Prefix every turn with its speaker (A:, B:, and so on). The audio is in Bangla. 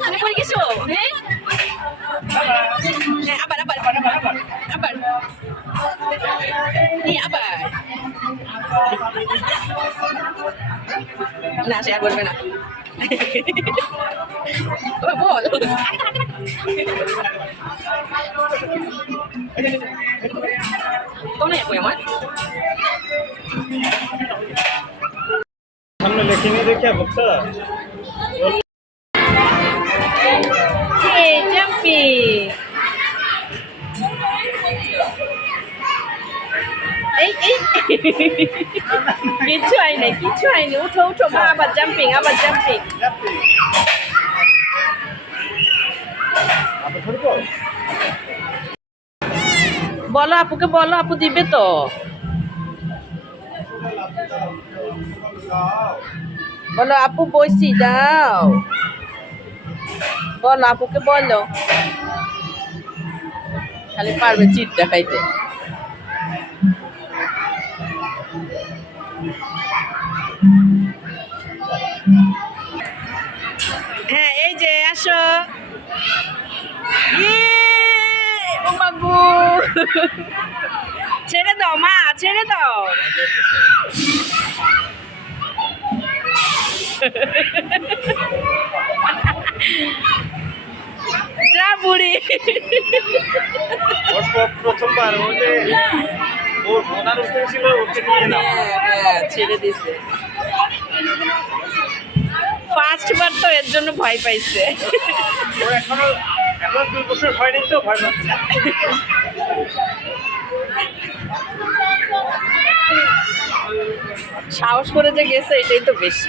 A: তুমি কই গেছো আবার। আবার আবার আবার আবার আবার না আর বলবে না বল তোমরা আমার
B: বক্সা
A: Hey, jumpy. এই এই কিচ্ছু হয়নি কিচ্ছু হয়নি। উঠো উঠো মা আবার জাম্পিং আবার জাম্পিং বলো আপুকে বলো আপু দিবে তো। বলো আপু বসি দাও। বলো আপুকে বলো। খালি পারবে চিট দেখাইতে। হ্যাঁ এই যে আসো। ইয়ে, ও বাবু ছেড়ে দাও মা ছেড়ে দাও। যা বুড়ি।
B: প্রথমবার ও যে ওর ওনার উপরে ছিল ওকে নিয়ে নাও।
A: হ্যাঁ হ্যাঁ ছেড়ে দিছে। ফার্স্ট বার তো এর জন্য ভয় পাইছে।
B: ও এখনও দুই বছর হয়নি তো ভয়
A: সাহস করে যে গেছে এটাই তো বেশি।